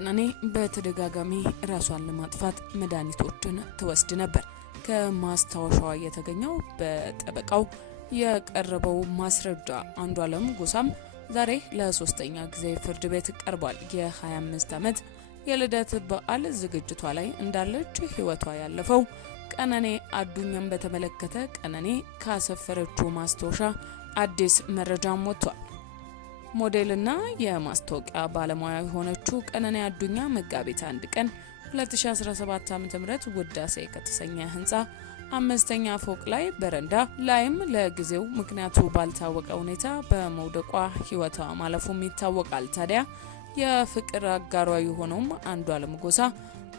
ቀነኒ በተደጋጋሚ ራሷን ለማጥፋት መድኃኒቶችን ትወስድ ነበር። ከማስታወሻዋ የተገኘው በጠበቃው የቀረበው ማስረጃ አንዷለም ጎሳም ዛሬ ለሶስተኛ ጊዜ ፍርድ ቤት ቀርቧል። የ25 ዓመት የልደት በዓል ዝግጅቷ ላይ እንዳለች ህይወቷ ያለፈው ቀነኒ አዱኛን በተመለከተ ቀነኒ ካሰፈረችው ማስታወሻ አዲስ መረጃም ወጥቷል። ሞዴልና የማስታወቂያ ባለሙያ የሆነችው ቀነኒ አዱኛ መጋቢት 1 ቀን 2017 ዓ.ም ውዳሴ ከተሰኘ ህንጻ 5ኛ ፎቅ ላይ በረንዳ ላይም ለጊዜው ምክንያቱ ባልታወቀ ሁኔታ በመውደቋ ህይወቷ ማለፉም ይታወቃል። ታዲያ የፍቅር አጋሯ የሆነው አንዷለም ጎሳ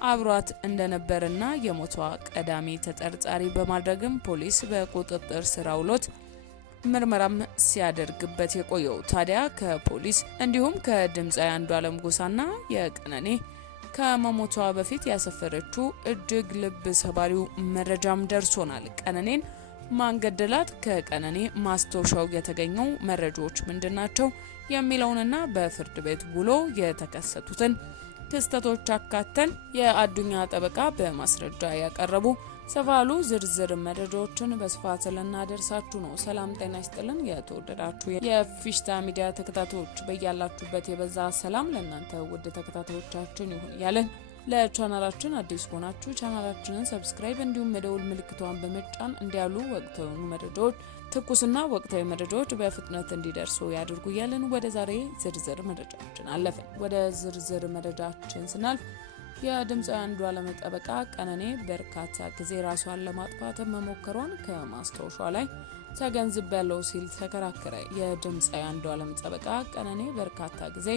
አብሯት እንደነበርና የሞቷ ቀዳሚ ተጠርጣሪ በማድረግም ፖሊስ በቁጥጥር ስር አውሎት ምርመራም ሲያደርግበት የቆየው። ታዲያ ከፖሊስ እንዲሁም ከድምጻዊ አንዷለም ጎሳና የቀነኒ ከመሞቷ በፊት ያሰፈረችው እጅግ ልብ ሰባሪው መረጃም ደርሶናል። ቀነኒን ማን ገደላት? ከቀነኒ ማስታወሻው የተገኘው መረጃዎች ምንድናቸው? የሚለውንና በፍርድ ቤት ውሎ የተከሰቱትን ክስተቶች አካተን የአዱኛ ጠበቃ በማስረጃ ያቀረቡ ሰፋ ያሉ ዝርዝር መረጃዎችን በስፋት ልናደርሳችሁ ነው። ሰላም ጤና ይስጥልን። የተወደዳችሁ የፊሽታ ሚዲያ ተከታታዮች በያላችሁበት የበዛ ሰላም ለእናንተ ውድ ተከታታዮቻችን ይሁን እያለን ለቻናላችን አዲስ ሆናችሁ ቻናላችንን ሰብስክራይብ እንዲሁም የደውል ምልክቷን በመጫን እንዲያሉ ወቅታዊ መረጃዎች ትኩስና ወቅታዊ መረጃዎች በፍጥነት እንዲደርሱ ያድርጉ እያለን ወደ ዛሬ ዝርዝር መረጃችን አለፈን። ወደ ዝርዝር መረጃችን ስናልፍ የድምጻዊ አንዷለም ጠበቃ ቀነኒ በርካታ ጊዜ ራሷን ለማጥፋት መሞከሯን ከማስታወሻ ላይ ተገንዝቤያለሁ ሲል ተከራከረ። የድምጻዊ አንዷለም ጠበቃ ቀነኒ በርካታ ጊዜ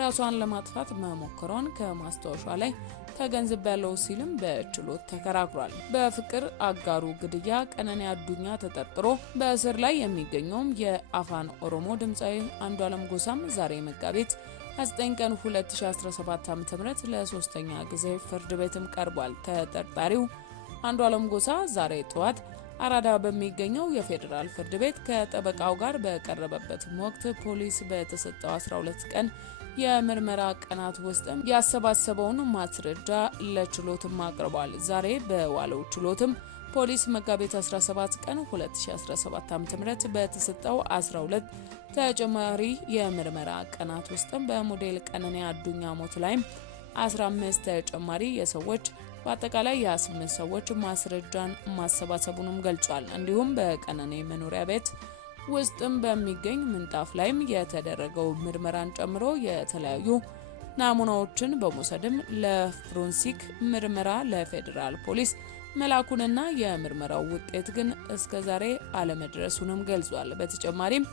ራሷን ለማጥፋት መሞከሯን ከማስታወሻ ላይ ተገንዝቤያለሁ ሲልም በችሎት ተከራክሯል። በፍቅር አጋሩ ግድያ ቀነኒ አዱኛ ተጠርጥሮ በእስር ላይ የሚገኘውም የአፋን ኦሮሞ ድምጻዊ አንዷለም ጎሳም ዛሬ መጋቢት 9 ቀን 2017 ዓ.ም ለሶስተኛ ጊዜ ፍርድ ቤትም ቀርቧል። ተጠርጣሪው አንዷለም ጎሳ ዛሬ ጠዋት አራዳ በሚገኘው የፌዴራል ፍርድ ቤት ከጠበቃው ጋር በቀረበበት ወቅት ፖሊስ በተሰጠው 12 ቀን የምርመራ ቀናት ውስጥም ያሰባሰበውን ማስረጃ ለችሎትም አቅርቧል። ዛሬ በዋለው ችሎትም ፖሊስ መጋቢት 17 ቀን 2017 ዓ.ም በተሰጠው 12 ተጨማሪ የምርመራ ቀናት ውስጥም በሞዴል ቀነኒ አዱኛ ሞት ላይ 15 ተጨማሪ የሰዎች በአጠቃላይ የ8 ሰዎች ማስረጃን ማሰባሰቡንም ገልጿል። እንዲሁም በቀነኒ መኖሪያ ቤት ውስጥም በሚገኝ ምንጣፍ ላይም የተደረገው ምርመራን ጨምሮ የተለያዩ ናሙናዎችን በመውሰድም ለፍሮንሲክ ምርመራ ለፌዴራል ፖሊስ መላኩንና የምርመራው ውጤት ግን እስከዛሬ አለመድረሱንም ገልጿል። በተጨማሪም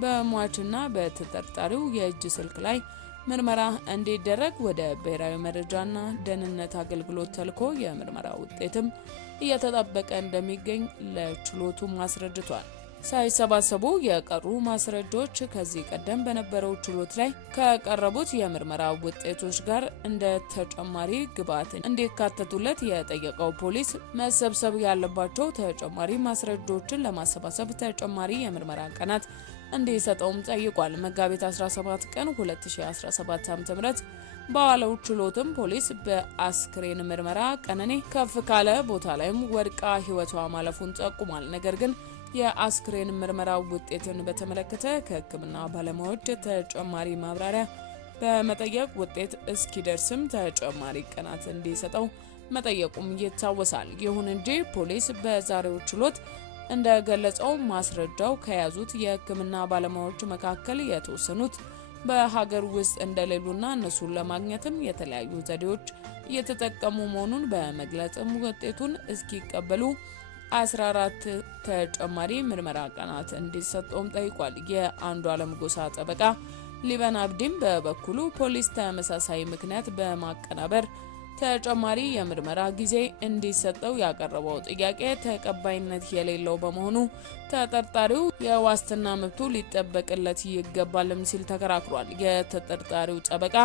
በሟችና በተጠርጣሪው የእጅ ስልክ ላይ ምርመራ እንዲደረግ ወደ ብሔራዊ መረጃና ደህንነት አገልግሎት ተልኮ የምርመራ ውጤትም እየተጠበቀ እንደሚገኝ ለችሎቱ አስረድቷል። ሳይሰባሰቡ የቀሩ ማስረጃዎች ከዚህ ቀደም በነበረው ችሎት ላይ ከቀረቡት የምርመራ ውጤቶች ጋር እንደ ተጨማሪ ግብዓት እንዲካተቱለት የጠየቀው ፖሊስ መሰብሰብ ያለባቸው ተጨማሪ ማስረጃዎችን ለማሰባሰብ ተጨማሪ የምርመራ ቀናት እንዲሰጠውም ጠይቋል። መጋቢት 17 ቀን 2017 ዓ.ም በዋለው ችሎትም ፖሊስ በአስክሬን ምርመራ ቀነኒ ከፍ ካለ ቦታ ላይም ወድቃ ህይወቷ ማለፉን ጠቁሟል። ነገር ግን የአስክሬን ምርመራ ውጤትን በተመለከተ ከሕክምና ባለሙያዎች ተጨማሪ ማብራሪያ በመጠየቅ ውጤት እስኪደርስም ተጨማሪ ቀናት እንዲሰጠው መጠየቁም ይታወሳል። ይሁን እንጂ ፖሊስ በዛሬው ችሎት እንደገለጸው ማስረጃው ከያዙት የሕክምና ባለሙያዎች መካከል የተወሰኑት በሀገር ውስጥ እንደሌሉና እነሱን ለማግኘትም የተለያዩ ዘዴዎች እየተጠቀሙ መሆኑን በመግለጽም ውጤቱን እስኪቀበሉ 14 ተጨማሪ ምርመራ ቀናት እንዲሰጠውም ጠይቋል። የአንዷለም ጎሳ ጠበቃ ሊበን አብዲም በበኩሉ ፖሊስ ተመሳሳይ ምክንያት በማቀናበር ተጨማሪ የምርመራ ጊዜ እንዲሰጠው ያቀረበው ጥያቄ ተቀባይነት የሌለው በመሆኑ ተጠርጣሪው የዋስትና መብቱ ሊጠበቅለት ይገባልም ሲል ተከራክሯል። የተጠርጣሪው ጠበቃ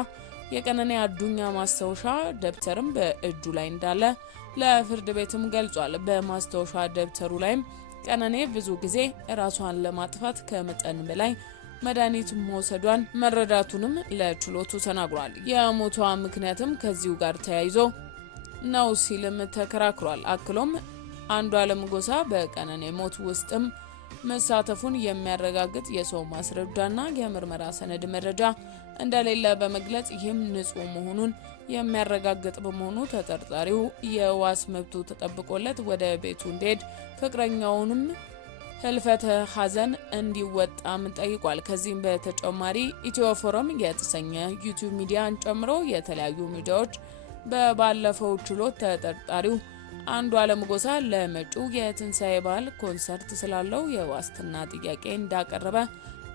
የቀነኒ አዱኛ ማስታወሻ ደብተርም በእጁ ላይ እንዳለ ለፍርድ ቤትም ገልጿል። በማስታወሻ ደብተሩ ላይም ቀነኒ ብዙ ጊዜ ራሷን ለማጥፋት ከመጠን በላይ መድኃኒት መውሰዷን መረዳቱንም ለችሎቱ ተናግሯል። የሞቷ ምክንያትም ከዚሁ ጋር ተያይዞ ነው ሲልም ተከራክሯል። አክሎም አንዷለም ጎሳ በቀነኔ ሞት ውስጥም መሳተፉን የሚያረጋግጥ የሰው ማስረጃና የምርመራ ሰነድ መረጃ እንደሌለ በመግለጽ ይህም ንጹህ መሆኑን የሚያረጋግጥ በመሆኑ ተጠርጣሪው የዋስ መብቱ ተጠብቆለት ወደ ቤቱ እንዲሄድ ፍቅረኛውንም ህልፈተ ሐዘን እንዲወጣም ጠይቋል። ከዚህም በተጨማሪ ኢትዮ ፎረም የተሰኘ ዩቲዩብ ሚዲያን ጨምሮ የተለያዩ ሚዲያዎች በባለፈው ችሎት ተጠርጣሪው አንዷለም ጎሳ ለመጪው የትንሳኤ በዓል ኮንሰርት ስላለው የዋስትና ጥያቄ እንዳቀረበ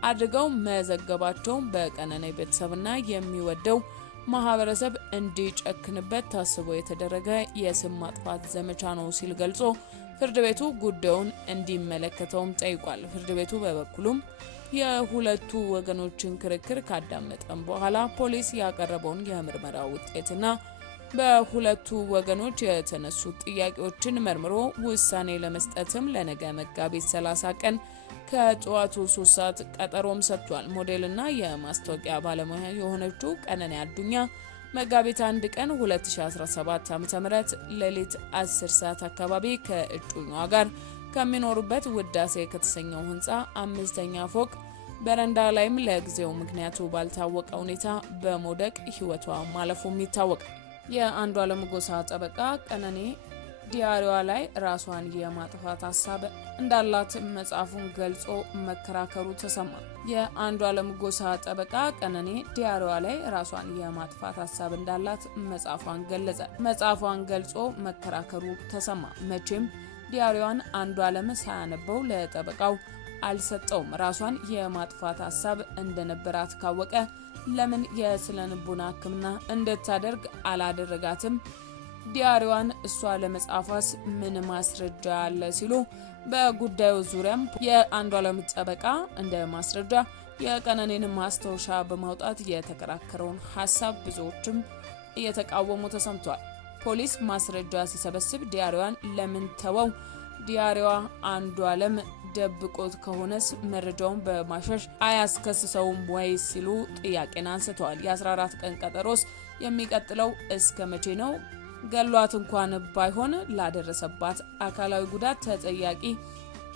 አድርገው መዘገባቸው በቀነኔ ቤተሰብና የሚወደው ማህበረሰብ እንዲጨክንበት ታስቦ የተደረገ የስም ማጥፋት ዘመቻ ነው ሲል ገልጾ ፍርድ ቤቱ ጉዳዩን እንዲመለከተውም ጠይቋል። ፍርድ ቤቱ በበኩሉም የሁለቱ ወገኖችን ክርክር ካዳመጠም በኋላ ፖሊስ ያቀረበውን የምርመራ ውጤትና በሁለቱ ወገኖች የተነሱ ጥያቄዎችን መርምሮ ውሳኔ ለመስጠትም ለነገ መጋቢት 30 ቀን ከጠዋቱ 3 ሰዓት ቀጠሮም ሰጥቷል። ሞዴልና የማስታወቂያ ባለሙያ የሆነችው ቀነኔ አዱኛ መጋቢት 1 ቀን 2017 ዓ.ም ሌሊት 10 ሰዓት አካባቢ ከእጩኛዋ ጋር ከሚኖሩበት ውዳሴ ከተሰኘው ህንፃ 5ኛ ፎቅ በረንዳ ላይም ለጊዜው ምክንያቱ ባልታወቀ ሁኔታ በመውደቅ ህይወቷ ማለፉም ይታወቃል። የአንዷለም ጎሳ ጠበቃ ቀነኔ ዲያሪዋ ላይ ራሷን የማጥፋት ሀሳብ እንዳላት መጻፉን ገልጾ መከራከሩ ተሰማ። የአንዷለም ጎሳ ጠበቃ ቀነኔ ዲያሪዋ ላይ ራሷን የማጥፋት ሀሳብ እንዳላት መጻፏን ገለጸ። መጻፏን ገልጾ መከራከሩ ተሰማ። መቼም ዲያሪዋን አንዷለም ሳያነበው ለጠበቃው አልሰጠውም። ራሷን የማጥፋት ሀሳብ እንደነበራት ካወቀ ለምን የስነልቦና ሕክምና እንድታደርግ አላደረጋትም? ዲያሪዋን እሷ ለመጻፏስ ምን ማስረጃ አለ? ሲሉ በጉዳዩ ዙሪያም የአንዷለም ጠበቃ እንደ ማስረጃ የቀነኔን ማስታወሻ በማውጣት የተከራከረውን ሀሳብ ብዙዎችም እየተቃወሙ ተሰምቷል። ፖሊስ ማስረጃ ሲሰበስብ ዲያሪዋን ለምን ተወው? ዲያሪዋ አንዷለም ደብቆት ከሆነስ መረጃውን በማሸሽ አያስከስሰውም ወይ ሲሉ ጥያቄን አንስተዋል። የ14 ቀን ቀጠሮስ የሚቀጥለው እስከ መቼ ነው? ገሏት እንኳን ባይሆን ላደረሰባት አካላዊ ጉዳት ተጠያቂ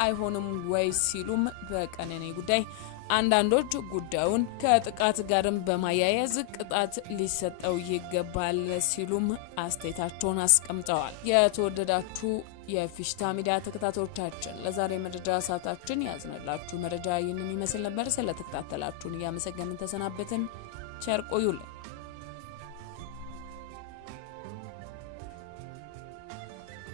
አይሆንም ወይ ሲሉም በቀነኔ ጉዳይ አንዳንዶች ጉዳዩን ከጥቃት ጋርም በማያያዝ ቅጣት ሊሰጠው ይገባል ሲሉም አስተያየታቸውን አስቀምጠዋል። የተወደዳችሁ የፊሽታ ሚዲያ ተከታታዮቻችን ለዛሬ መረጃ ሰዓታችን ያዝነላችሁ መረጃ ይህንን ይመስል ነበር። ስለተከታተላችሁን እያመሰገንን ተሰናበትን። ቸር ቆዩልን።